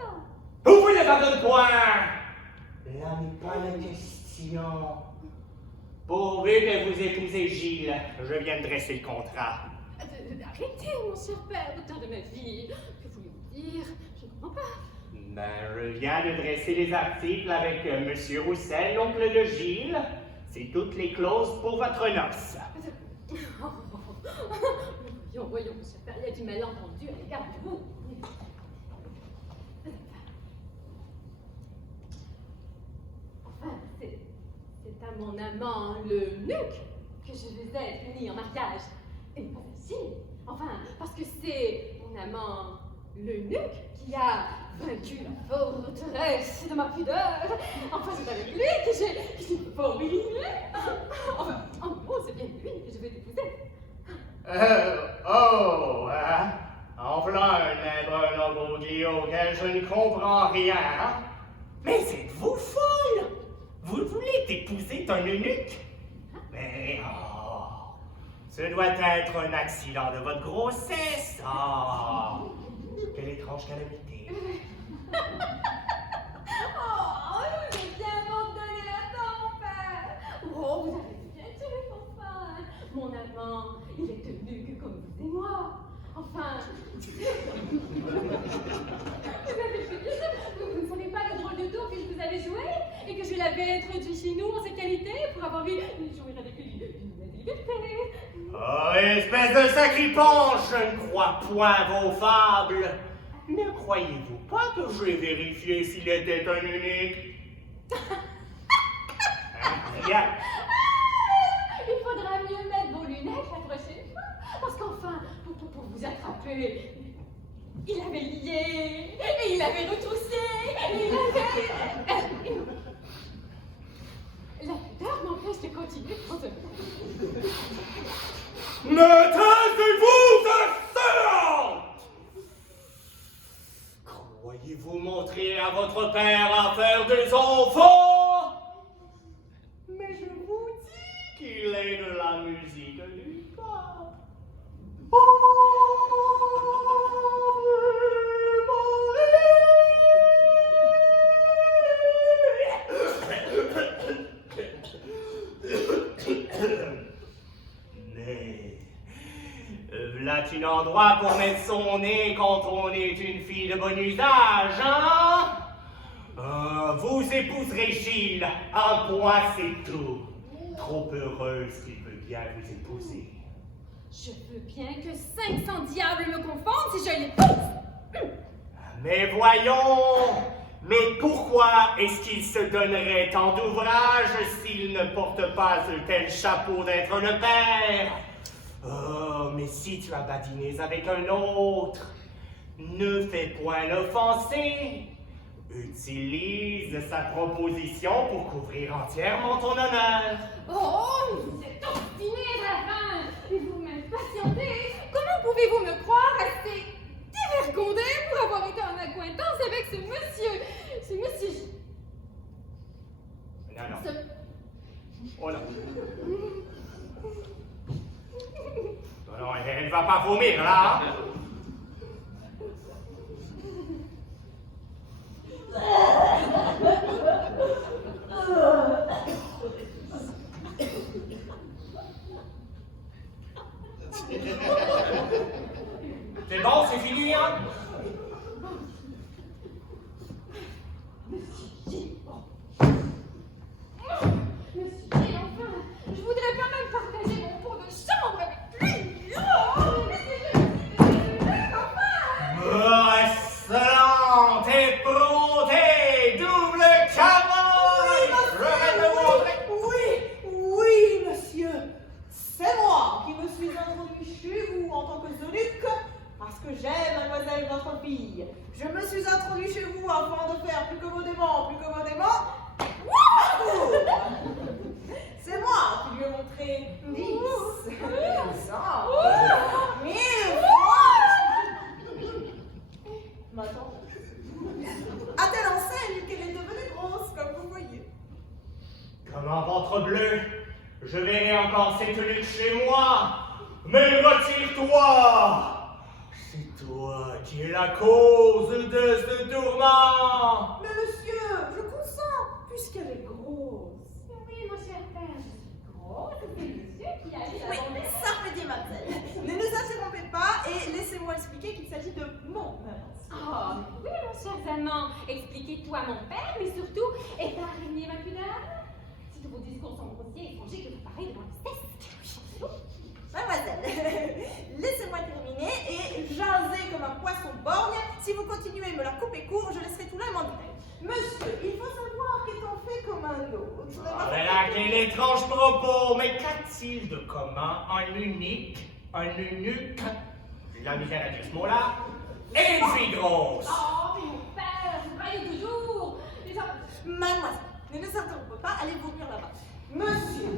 Vous ne le pardonne point. Là n'est pas la question. Pourvu que vous épousez Gilles, je viens de dresser le contrat. Arrêtez, mon cher père, auteur de ma vie. Que voulez-vous dire? Je ne comprends pas. Ben, je viens de dresser les articles avec Monsieur Roussel, l'oncle de Gilles. C'est toutes les clauses pour votre noce. Voyons, mon cher père, il y a du malentendu à l'égard de vous. Enfin, c'est à mon amant, le nuque, que je vais être unie en mariage. Et pas Gilles. Enfin, parce que c'est mon amant, le nuque, qui a vaincu la forteresse de ma pudeur. Enfin, c'est avec lui que j'ai formulé. Enfin, en gros, c'est bien lui que je vais épouser. En voilà un nouveau auquel je ne comprends rien. Mais êtes-vous folle? Vous voulez épouser un eunuque? Mais ce doit être un accident de votre grossesse. Quelle étrange calamité. Oh, j'ai bien abandonné la tempête. Oh, vous avez bien tué mon frère. Mon amant, il est eunuque comme vous et moi. Enfin, vous ne savez pas le drôle de tour que je vous avais joué et que je l'avais introduit chez nous en cette qualité pour avoir envie de jouer avec lui d'une liberté. Oh, espèce de sacripant, je ne crois point vos fables. Ne croyez-vous pas que j'ai vérifié s'il était un eunuque? Bien. Il faudra mieux mettre vos lunettes la prochaine fois, parce qu'enfin, pour vous attraper, il avait lié, et il avait retroussé, et il avait... La pudeur m'empêche de continuer pour ce Me taisez-vous excellente! Croyez-vous montrer à votre père à faire des enfants? Mais je vous dis qu'il est de la musique du corps. Mais là, une un endroit pour mettre son nez quand on est une fille de bon usage, hein? Vous épouserez Gilles, un point c'est tout. Trop heureuse qu'il veut bien vous épouser. Je veux bien que 500 diables me confondent si je l'épouse. Mais voyons, mais pourquoi est-ce qu'il se donnerait tant d'ouvrage s'il ne porte pas ce tel chapeau d'être le père? Oh, mais si tu as badiné avec un autre, ne fais point l'offenser. Utilise sa proposition pour couvrir entièrement ton honneur. Oh, vous êtes obstiné, Ravin, et vous m'impatientez. Comment pouvez-vous me croire assez dévergondé pour avoir été en acquaintance avec ce monsieur... Non, non. Ce- Oh non. Non, non, elle ne va pas vomir là. Hein? C'est bon, c'est fini, hein? Monsieur Gilles, enfin, je voudrais pas même partager mon pot de chambre avec lui. Oh, laissez-le, enfin. Excellente effrontée, double cavale! Je vais te montrer. Oui, monsieur. C'est moi qui me suis introduit chez vous en tant que eunuque parce que j'aime mademoiselle votre fille. Je me suis introduit chez vous afin de faire plus commodément. Wouhou! C'est moi qui lui ai montré 10, 100, 1000 fois. Maintenant, à telle enseigne qu'elle est devenue grosse, comme vous voyez. Comment ventre bleu, je verrai encore cette lutte chez moi. Mais retire-toi! C'est toi qui es la cause de ce tourment! Mais monsieur, je consens, puisqu'elle est grosse. Oui, mon cher père, je suis grosse, c'est monsieur qui a eu la Oui, bonne ça veut dire mademoiselle. Ne nous interrompez pas et laissez-moi expliquer qu'il s'agit de mon avance. Oh, oui, mon cher amant, expliquez-toi mon père, mais surtout, épargnez ma pudeur. Si tous vos discours sont grossiers et étrangers, que vous parlez devant le cesse. Mademoiselle, laissez-moi terminer et jaser comme un poisson borgne. Si vous continuez à me la couper court, je laisserai tout là m'en détail. Monsieur, il faut savoir qu'étant fait comme un autre. Ah, ben là, quel étrange propos! Mais qu'a-t-il de commun un eunuque, j'ai la misère à dire ce mot-là, et une fille grosse? Oh, mais mon père, vous croyez toujours. Les gens... Mademoiselle, ne nous interrompez pas, allez vomir là-bas. Monsieur,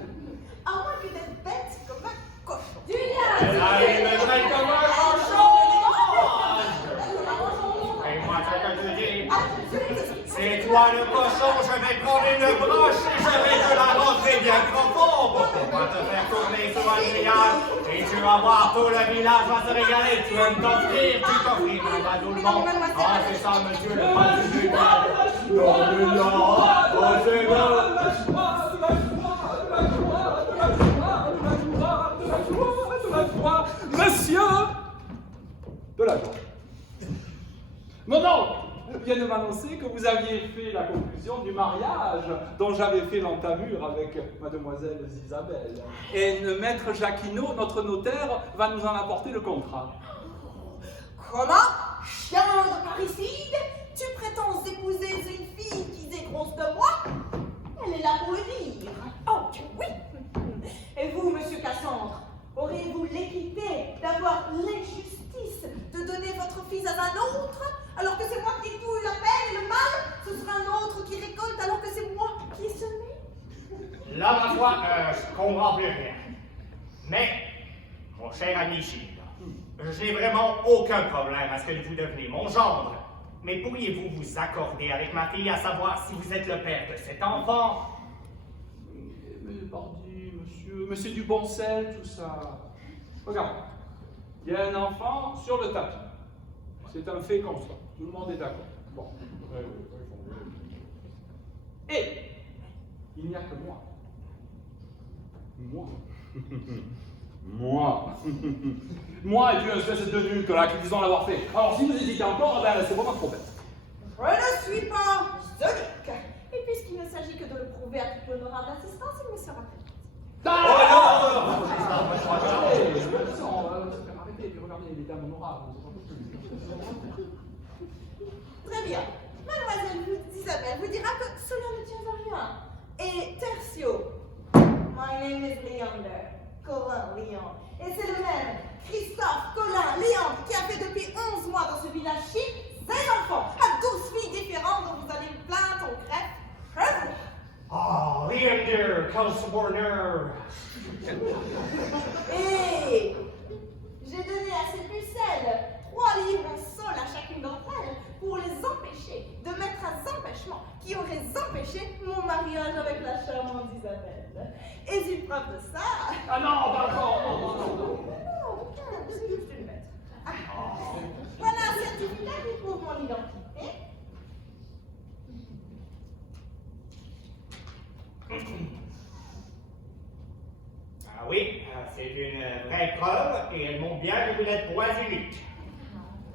à moins que d'être bête comme un cochon. Ah, il me traite comme un cochon! Et moi, ce que je dis, c'est toi le cochon, je vais prendre une broche et je vais te la rentrer bien profond pour te faire tourner sur un grillage et tu vas voir tout le village va se régaler. Tu aimes t'offrir, tu t'offriras pas tout le monde. Ah, c'est ça, monsieur le président. Non, mais non, oh, c'est Monsieur de la joie. Mon oncle vient de m'annoncer que vous aviez fait la conclusion du mariage dont j'avais fait l'entamure avec mademoiselle Isabelle. Et maître Jacquinot, notre notaire, va nous en apporter le contrat. Comment? Chien de parricide? Tu prétends épouser une fille qui est grosse de moi? Elle est là pour le dire. Oh que oui! Et vous, monsieur Cassandre, auriez-vous l'équité d'avoir l'injustice de donner votre fils à un autre, alors que c'est moi qui ai tout eu la peine et le mal? Ce sera un autre qui récolte alors que c'est moi qui ai semé? Là, ma foi, je comprends plus rien. Mais, mon cher ami Gilles, j'ai vraiment aucun problème à ce que vous deveniez mon gendre. Mais pourriez-vous vous accorder avec ma fille à savoir si vous êtes le père de cet enfant? Mais pardi, monsieur, mais c'est du bon sel, tout ça. Regarde, il y a un enfant sur le tapis. C'est un fait constant. Tout le monde est d'accord. Bon. Et il n'y a que moi. Moi. Moi. Moi et puis une espèce de nul que là, qui disons l'avoir fait. Alors si vous hésitez encore, ben, c'est vraiment trop bête. Je ne suis pas Zonic. Et puisqu'il ne s'agit que de le prouver à toute l'honorable assistance, il me sera fait. Arrêtez, puis regardez les dames honorables. Très bien. Mademoiselle Isabelle vous dira que cela ne tient à rien. Et Tertio, my name is Leander, Colin Leon. Et c'est le même Christophe Colin Leon qui a fait depuis 11 mois dans ce village chic 16 enfants à 12 filles différentes dont vous allez me plaindre au greffe. Ah, Leander, Warner. Et j'ai donné à ces pucelles 3 livres en sol à chacune d'entre elles pour les empêcher de mettre un empêchement qui aurait empêché mon mariage avec la charmante Isabelle. Et une preuve de ça. Ah non, pardon. Non, c'est juste une lettre. Ah. Voilà un certificat qui prouve mon identité. Ah oui, c'est une vraie preuve et elle montre bien que vous n'êtes point unique.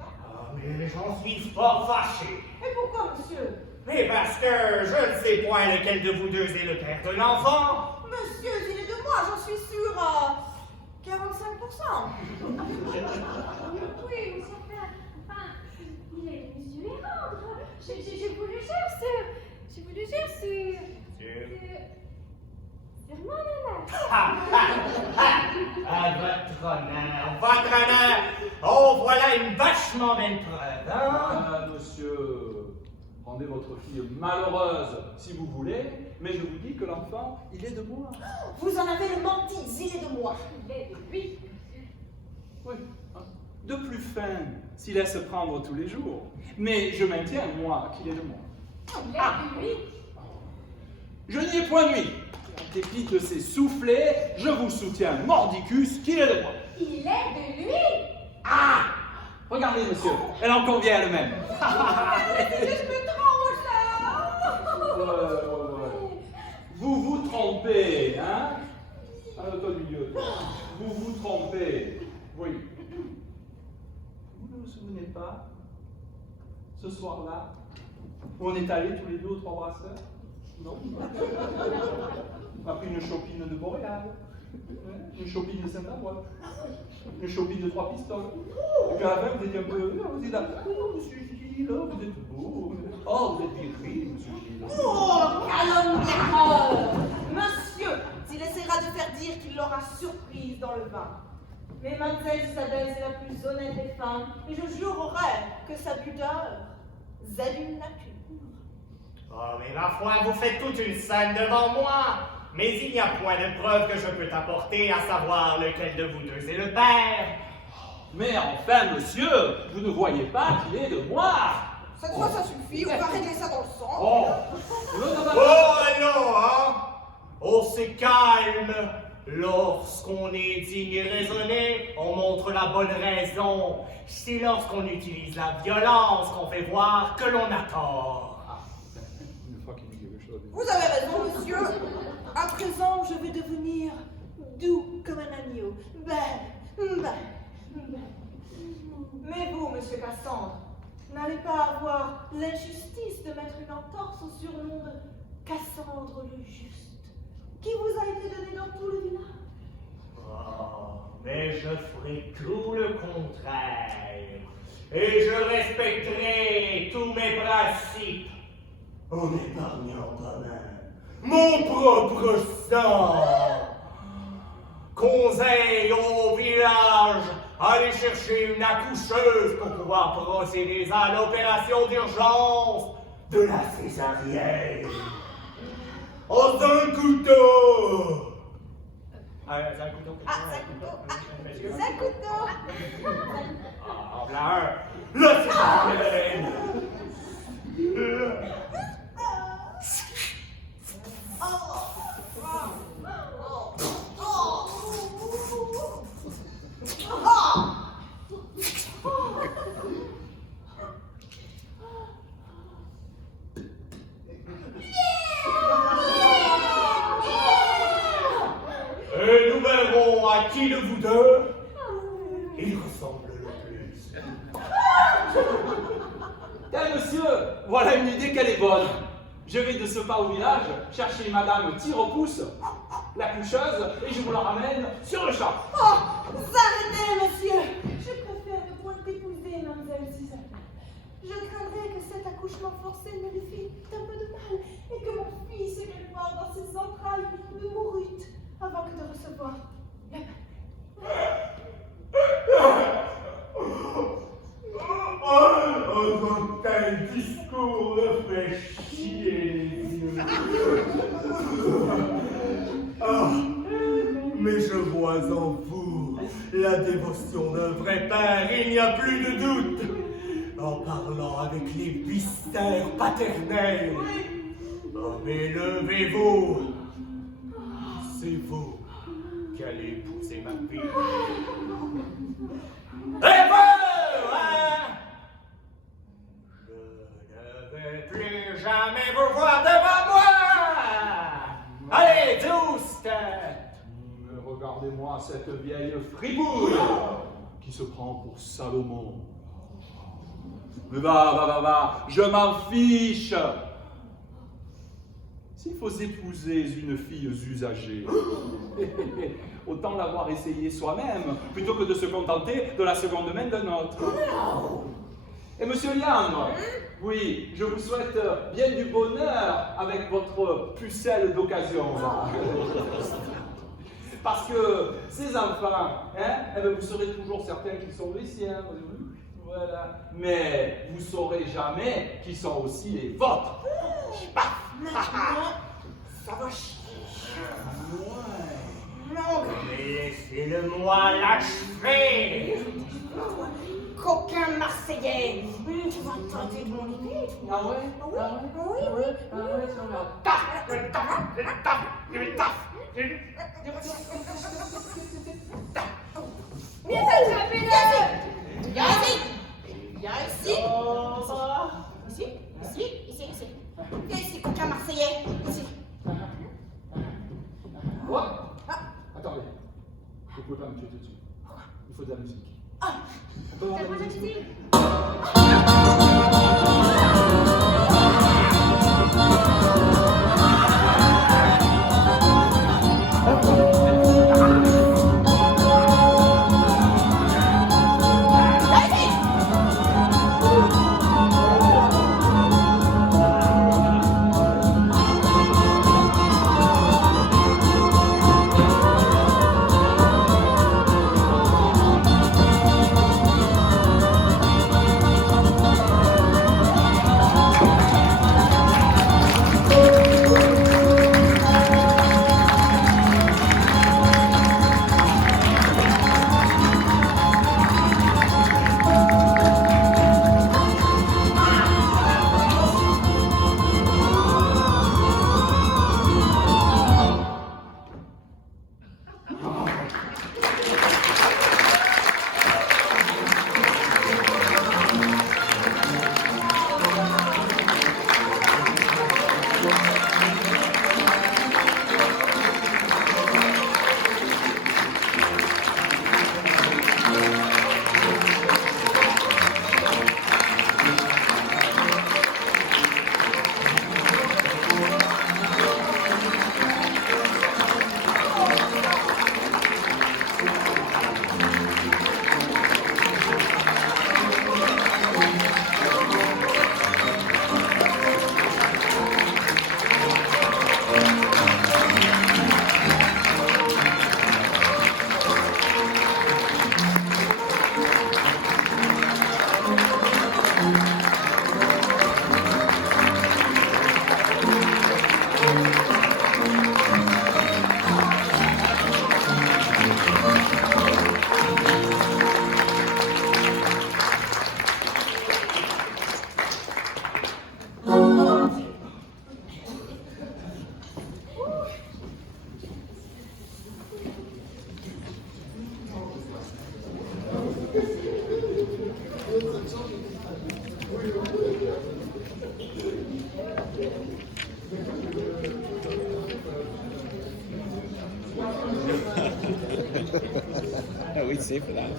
Ah, mais j'en suis fort fâché. Et pourquoi, monsieur? Mais parce que je ne sais point lequel de vous deux est le père de l'enfant. Monsieur, il est de moi, j'en suis sûre à 45%. Oui, mais enfin, il est monsieur Lérandre. J'ai voulu dire sur mon Votre honneur. Oh, voilà une vachement belle preuve, hein? Ah, monsieur, rendez votre fille malheureuse si vous voulez, mais je vous dis que l'enfant, il est de moi. Vous en avez le menti, il est de moi. Il est de lui. Oui, hein. De plus fin s'il laisse prendre tous les jours. Mais je maintiens, moi, qu'il est de moi. Il est de lui. Je n'y ai point nuit. En dépit de ses soufflets, je vous soutiens, mordicus, qu'il est de moi. Il est de lui. Ah! Regardez, monsieur, elle en convient elle-même. Je me trompe, Ouais. Vous vous trompez, hein? Ah, toi du milieu. Vous vous trompez. Oui. Vous ne vous souvenez pas, ce soir-là, où on est allés tous les deux aux Trois Brasseurs? Non? On a pris une chopine de Boréal, une chopine de Saint-Avoine, une chopine de 3 pistoles. Et puis à la fin, vous étiez un peu. Vous êtes là. Oh, monsieur Gilles, vous êtes beau. Oh, vous êtes viril, monsieur Gilles. Oh, calomniateur! Monsieur, il essaiera de faire dire qu'il l'aura surprise dans le vin. Mais mademoiselle Isabelle, c'est la plus honnête des femmes, et je jurerais que sa pudeur zèle une nature. Oh, mais ma foi, vous faites toute une scène devant moi. Mais il n'y a point de preuve que je peux t'apporter, à savoir lequel de vous deux est le père. Mais enfin, monsieur, vous ne voyez pas qu'il est de moi. Cette fois, ça suffit, on va régler ça dans le sang. Oh, Oh non, hein? On se calme. Lorsqu'on est digne et raisonné, on montre la bonne raison. C'est lorsqu'on utilise la violence qu'on fait voir que l'on a tort. Une fois qu'il dit quelque chose. Vous avez raison, monsieur. À présent, je vais devenir doux comme un agneau. Mais vous, monsieur Cassandre, n'allez pas avoir l'injustice de mettre une entorse au surnom de Cassandre le Juste, qui vous a été donné dans tout le village. Oh, mais je ferai tout le contraire. Et je respecterai tous mes principes. En épargnant quand même mon propre sang. Conseil au village, allez chercher une accoucheuse pour pouvoir procéder à l'opération d'urgence de la césarienne. Oh, un couteau! Ah, c'est un couteau. Ah, c'est un couteau. Ah, c'est un couteau. Ah, là, la césarienne! Et nous verrons à qui de vous deux il ressemble le plus? Eh monsieur, voilà une idée qu'elle est bonne. Je vais de ce pas au village chercher Madame Tire-au-pouce, la coucheuse, et je vous la ramène sur le champ. Oh, arrêtez, monsieur. Je préfère de point épouser mademoiselle Isabelle. Je craindrais que cet accouchement forcé ne lui fit un peu de mal et que mon fils, quelque part dans ses entrailles, ne mourût avant que de recevoir la Oh, tel discours me fait chier les yeux. Ah, mais je vois en vous la dévotion d'un vrai père, il n'y a plus de doute. En parlant avec les viscères paternels. Oh, mais levez-vous. C'est vous qui allez épouser ma fille. Et vous, hein? Je ne vais plus jamais vous voir devant moi. Allez, douce tête. Mais regardez-moi cette vieille fribouille qui se prend pour Salomon. Mais va, je m'en fiche. S'il faut épouser une fille usagée, autant l'avoir essayé soi-même, plutôt que de se contenter de la seconde main d'un autre. Et monsieur Liandre, oui, je vous souhaite bien du bonheur avec votre pucelle d'occasion. Parce que ces enfants, hein, eh bien, vous serez toujours certains qu'ils sont les siens. Voilà. Mais vous saurez jamais qui sont aussi les vôtres. Ça va chier. Mais laissez-le-moi l'achever. Coquin Marseillais. Tu vas tenter de mon idée. Ah ouais? Ah oui, Ah ouais? oui, oui. Ah ouais, ça va. Viens t'attraper-le! Viens ici. Viens ici. Ici. Viens ici, coquin Marseillais. Ici. Quoi? Attendez, vous pouvez pas me tuer tout de suite. Il faut de la musique. Bon, T'as la pas de musique. musique? stay for that.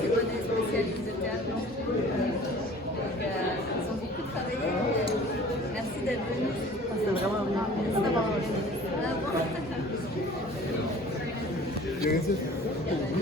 C'est pas des spécialistes de théâtre. Donc, ils ont beaucoup travaillé. Merci d'être venus. C'est vraiment bien. Merci d'avoir organisé.